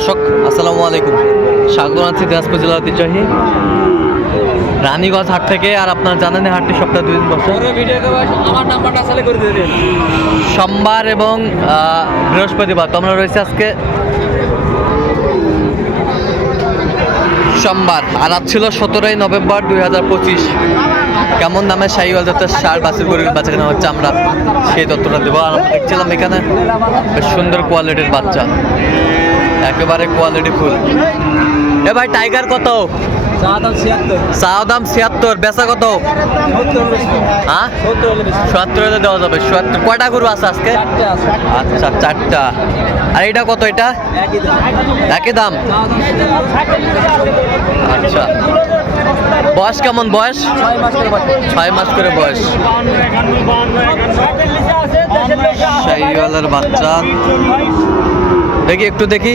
দর্শক আসসালামু আলাইকুম। স্বাগত আছি দিনাজপুর জেলা ঐতিহ্যবাহী রানীগঞ্জ হাট থেকে আর আপনার জানেন হাটটি সপ্তাহে দুই দিন বসে। করে সোমবার এবং বৃহস্পতিবার। তো আমরা রয়েছে আজকে সোমবার আর আজ ছিল সতেরোই নভেম্বর দুই হাজার পঁচিশ। কেমন দামে শাহিওয়াল জাতের সার বাছুর গরুর বাচ্চা কেনা হচ্ছে আমরা সেই তথ্যটা দেবো। আর আমরা দেখছিলাম এখানে বেশ সুন্দর কোয়ালিটির বাচ্চা। একেবারে কোয়ালিটি ফুল এ ভাই টাইগার কত? দাম ছিয়াত্তর। বেচা কত। হ্যাঁ? সত্তর হলে বেশি। সত্তর হাজার দেওয়া যাবে। সত্তর কয়টা গরু আছে আজকে? আচ্ছা চারটা। আর এটা কত এটা? একই দাম। আচ্ছা। বয়স কেমন বয়স? ছয় মাস করে ছয় মাস করে বয়স। শাহিওয়ালার বাচ্চা। দেখি, একটু দেখি।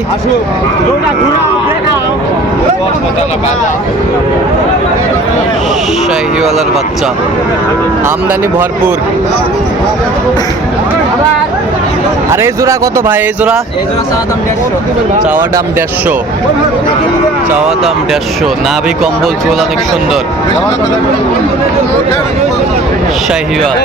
শাহিওয়ালার বাচ্চা। আমদানি ভরপুর। আর এই জোড়া কত ভাই? এই জোড়া? চাওয়া দাম দেড়শো। চাওয়া দাম দেড়শো। নাভি কম্বল চুল অনেক সুন্দর। শাহিওয়াল।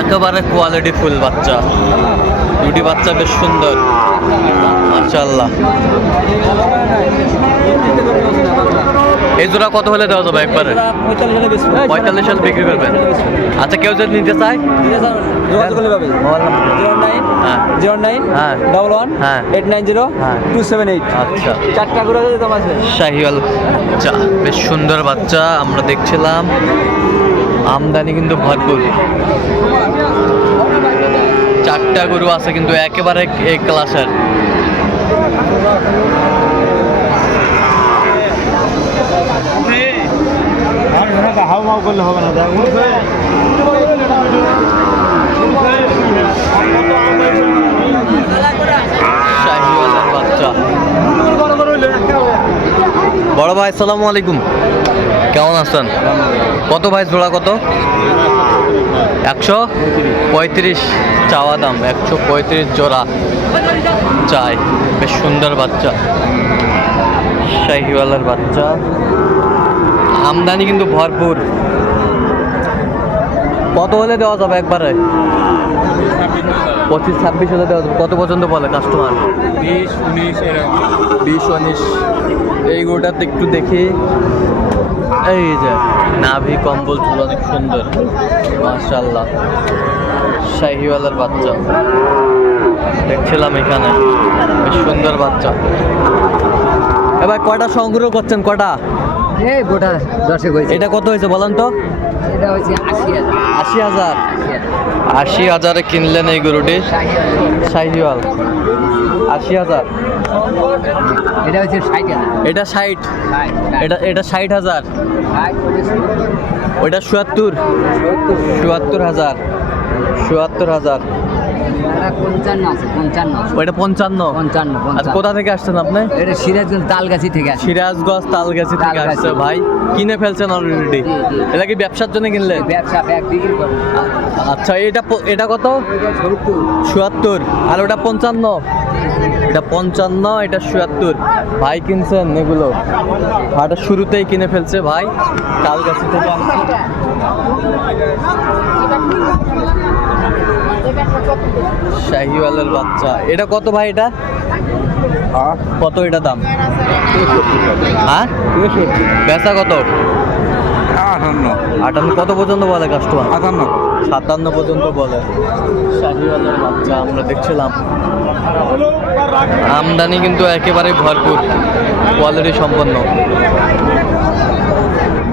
একেবারে কোয়ালিটি ফুল বাচ্চা। দুটি বাচ্চা বেশ সুন্দর। মাশাআল্লাহ। এই জোড়া কত হলে দেওয়া যাবে একবারে? পঁয়তাল্লিশ হলে সাল বিক্রি করবেন? আচ্ছা কেউ যদি নিতে চায়? যোগাযোগ করলে পাবে। জিরো নাইন হ্যাঁ। জিরো নাইন হ্যাঁ। ডবল ওয়ান হ্যাঁ। Eight nine zero. Two seven eight. আচ্ছা। চারটা করে দাম আছে শাহিওয়াল চা বেশ সুন্দর বাচ্চা আমরা দেখছিলাম। আমদানি কিন্তু ভরপুর। চারটা গরু আছে কিন্তু একেবারে এই ক্লাসের হাও মাও করলে হবে না বড় ভাই সালামু আলাইকুম। কেমন আছেন? কত ভাই, জোড়া কত? একশো পঁয়ত্রিশ চাওয়া দাম, একশো পঁয়ত্রিশ জোড়া চাই। বেশ সুন্দর বাচ্চা, শাহিওয়ালার বাচ্চা। আমদানি কিন্তু ভরপুর। কত হলে দেওয়া যাবে একবারে? পঁচিশ ছাব্বিশ হলে দেওয়া যাবে। কত পর্যন্ত বলে কাস্টমার বিশ উনিশ বিশ উনিশ। এই গোটাতে একটু দেখি। এই যে নাভি কম্বল চুল অনেক সুন্দর। মাশাল্লাহ শাহিওয়ালার বাচ্চা। দেখছিলাম এখানে। বেশ সুন্দর বাচ্চা। এবার কয়টা সংগ্রহ করছেন? কটা এই গোটা দশেক হয়েছে। এটা কত হয়েছে বলেন তো? এটা হচ্ছে আশি হাজার। আশি হাজার? আশি হাজারে। কিনলেন এই গরুটি? শাহিওয়াল। আশি হাজার? এটা হচ্ছে ষাট এটা ষাট? এটা এটা ষাট হাজার? ওইটা চুয়াত্তর চুয়াত্তর হাজার। চুয়াত্তর হাজার। পঞ্চান্ন আছে পঞ্চান্ন ওইটা পঞ্চান্ন? পঞ্চান্ন কোথা থেকে আসছেন আপনি? এটা সিরাজগঞ্জ তালগাছি থেকে আসে সিরাজগঞ্জ তালগাছি থেকে তালগাছি। আসছে ভাই। কিনে ফেলছেন অলরেডি। এটা কি ব্যবসার জন্য ব্যবসা করে। আচ্ছা এটা এটা কত? আর ওটা পঞ্চান্ন? এটা পঞ্চান্ন এটা ভাই কিনছেন এগুলো? শুরুতেই কিনে ফেলছে ভাই। তালগাছি থেকে। শাহিওয়ালের বাচ্চা। এটা কত ভাই এটা? কত এটা দাম? হ্যাঁ? বেচা কত? আটান্ন। আটান্ন। কত পর্যন্ত বলে কাস্টমার আটান্ন। সাতান্ন পর্যন্ত বলে। শাহিওয়ালের বাচ্চা আমরা দেখছিলাম। আমদানি কিন্তু একেবারে ভরপুর। কোয়ালিটি সম্পন্ন।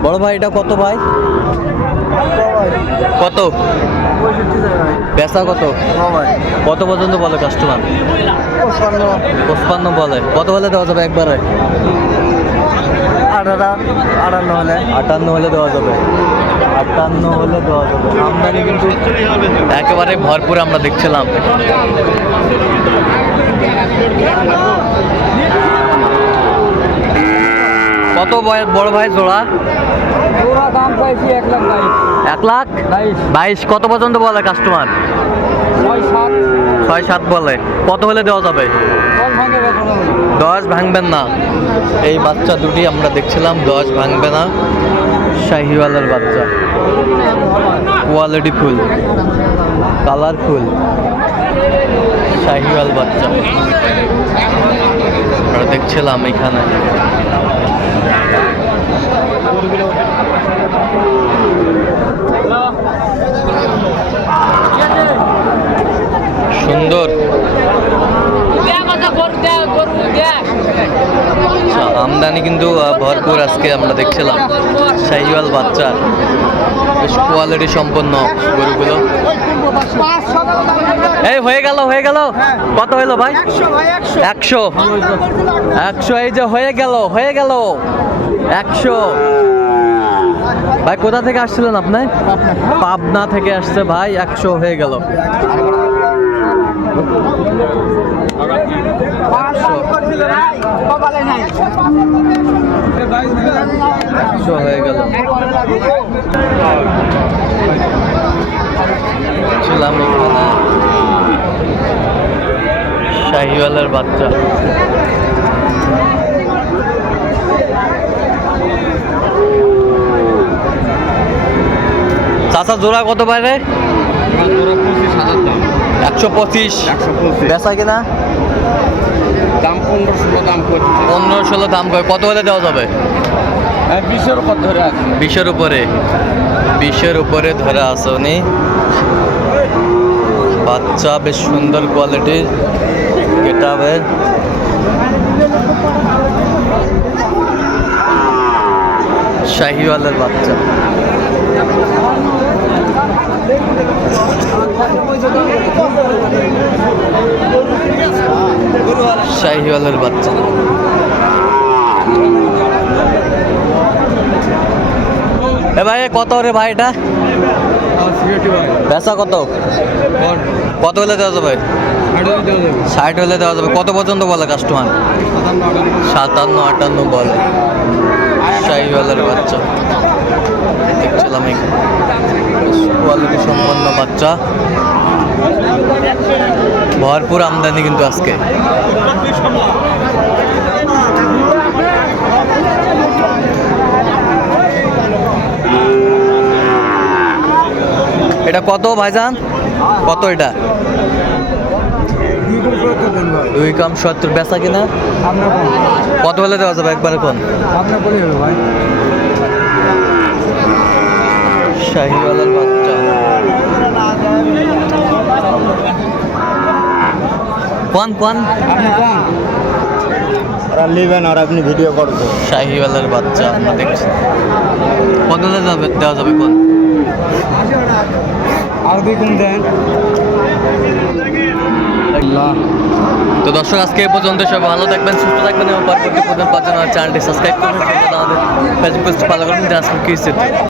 বড় ভাই এটা কত ভাই? কত? বেচা কত? কত পর্যন্ত বলে কাস্টমার পঁচপান্ন। বলে। কত হলে দেওয়া যাবে একবারে? আটান্ন হলে। আটান্ন হলে দেওয়া যাবে। আটান্ন হলে দেওয়া যাবে। আমদানি কিন্তু একেবারে ভরপুর আমরা দেখছিলাম। কত বড় ভাই জোড়া? দাম পাইছি এক লাখ বাইশ। এক লাখ? বাইশ। কত পর্যন্ত বলে কাস্টমার ছয় সাত। ছয় সাত বলে। কত হলে দেওয়া যাবে? দশ ভাঙবেন না। এই বাচ্চা দুটি আমরা দেখছিলাম দশ ভাঙবে না। শাহিওয়ালের বাচ্চা। Quality full. কালারফুল শাহিওয়াল বাচ্চা। আমরা দেখছিলাম এখানে। সুন্দর আচ্ছা আমদানি কিন্তু ভরপুর আজকে আমরা দেখছিলাম। শাহিওয়াল বাচ্চা বেশ কোয়ালিটি সম্পন্ন গরুগুলো। এই, হয়ে গেল হয়ে গেল। কত হইল ভাই? একশো। একশো, এই যে হয়ে গেল হয়ে গেল। একশো। ভাই, কোথা থেকে আসছিলেন আপনি? পাবনা থেকে আসছে ভাই, একশো হয়ে গেল একশো একশো হয়ে গেল। এখানে। বাচ্চা। চাচা জোড়া কত বাইরে? একশো পঁচিশ। বেচা কিনা? পনেরো ষোলো দাম করছে পনেরো ষোলো দাম করে কত হলে দেওয়া যাবে? বিশের উপর ধরে আছে। বিশের উপরে। বিশের উপরে ধরে আছে উনি। বাচ্চা বেশ সুন্দর কোয়ালিটির গেটাবের শাহিওয়ালের বাচ্চা। শাহিওয়ালের বাচ্চা। এ ভাই কত রে ভাই এটা? বেচা কত? কত হলে দেওয়া যাবে? ষাট হলে দেওয়া যাবে। কত পর্যন্ত বলে কাস্টমার সাতান্ন, আটান্ন বলে। শাহিওয়ালের বাচ্চা। দেখছিলাম কোয়ালিটি সম্পন্ন বাচ্চা। ভরপুর আমদানি কিন্তু আজকে। এটা কত ভাইজান? কত এটা? দুই কাম সত্তর, বেচা কিনা? কত হলে দেওয়া যাবে একবার কোন শাহিওয়ালার বাচ্চা কোন কোন? আপনি ওরা নেবেন আর আপনি ভিডিও করবেন শাহিওয়ালার বাচ্চা আমরা দেখছি। কত যাবে দেওয়া যাবে কোন? আর দুই কোন দেন? তো দর্শক আজকে এই পর্যন্ত সব ভালো থাকবেন সুস্থ থাকবেন এবং পরবর্তী পর্যন্ত পাচ্ছেন আমার চ্যানেলটি সাবস্ক্রাইব করবেন। আমাদের ফেসবুক পেজটি ফলো করবেন